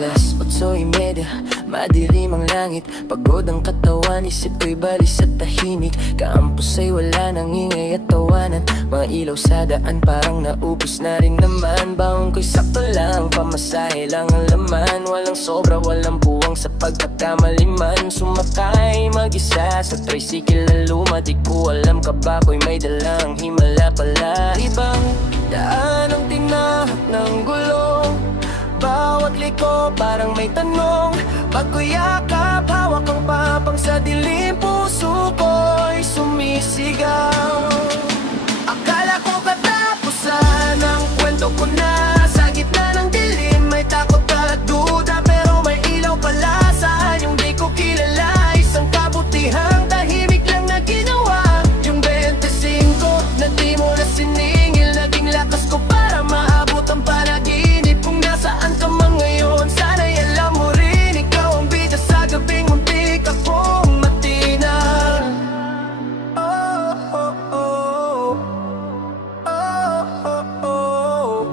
8:30, madilim ang langit. Pagod ang katawan, isip ko'y balis at tahimik. Campus ay wala nang ingay at tawanan. Mga ilaw sa daan parang naubos na rin naman. Baon ko'y sakto lang, pamasahe lang ang laman. Walang sobra, walang puwang sa pagkakamaliman. Sumakay mag-isa sa tricycle na luma. Di ko alam ka ba ko'y may dalang himala pala. Ibang daan ang tinahak ng gulong. Bawat liko parang may tanong. Pag ko'y yakap, hawak ang papang sa dilim. Puso ko'y sumisigaw. Akala ko katapusan ang kwento ko na. Sa gitna ng dilim may takot at duda. Pero may ilaw pala saan yung di ko kilala. Isang kabutihang tahimik lang na ginawa. Yung 25 na di mo na siningil. Naging lakas ko para maabot ang panaginip. Kung nasaan ka man ngayon, sana'y alam mo rin. Ikaw ang bida sa gabing muntik akong matinag. Oh, oh, oh. Oh, oh, oh.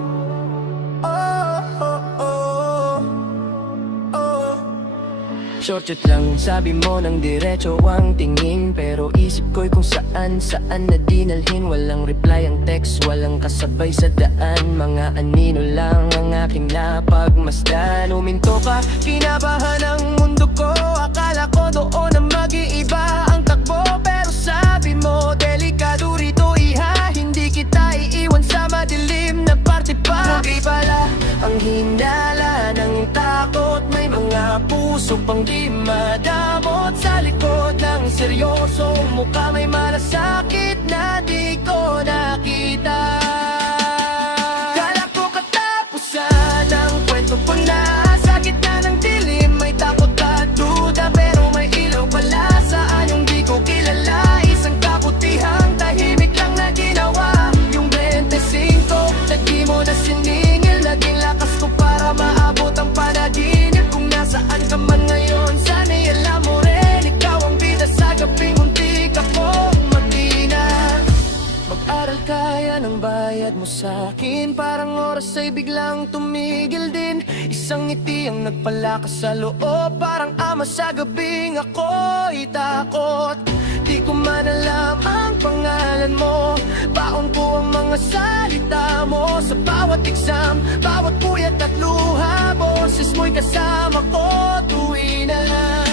Oh, oh, oh. Oh. Shortcut lang, sabi mo nang diretso ang tingin. Pero isip ko'y kung saan na dinalhin. Walang reply ang text, walang kasabay sa daan. Mga anino lang ang aking napagmasdan. Uminto ka, kinabahan ang mundo ko. Akala ko doon na mag-iiba ang takbo. Pero sabi mo, delikado rito iha. Hindi kita iiwan sa madilim na parte pa. Hindi pala ang hinala ng takot. May mga puso pang di madamot. Sa likod ng seryosong mukha may malasakit na di ko nakita. Kala ko katapusan ang kwento ko na. Sa gitna ng dilim may takot at duda. Pero may ilaw pala saan yung di ko kilala. Isang kabutihang tahimik lang na ginawa. Yung 25 na di mo na siningil. Naging lakas ko para maabot ang panaginip. Kung nasaan ka man ngayon, sana'y alam mo rin. Ikaw ang bida sa gabing muntik akong matinag. Mag-aral kaya ng bayad mo sa'kin. Parang oras ay biglang tumigil din. Isang ngiti ang nagpalakas sa loob. Parang ama sa gabing ako'y takot. Di ko man alam ang pangalan mo. Baon ko ang mga salita mo. Sa bawat exam, bawat puyat at luha. Boses mo'y kasama ko tuwi na lang.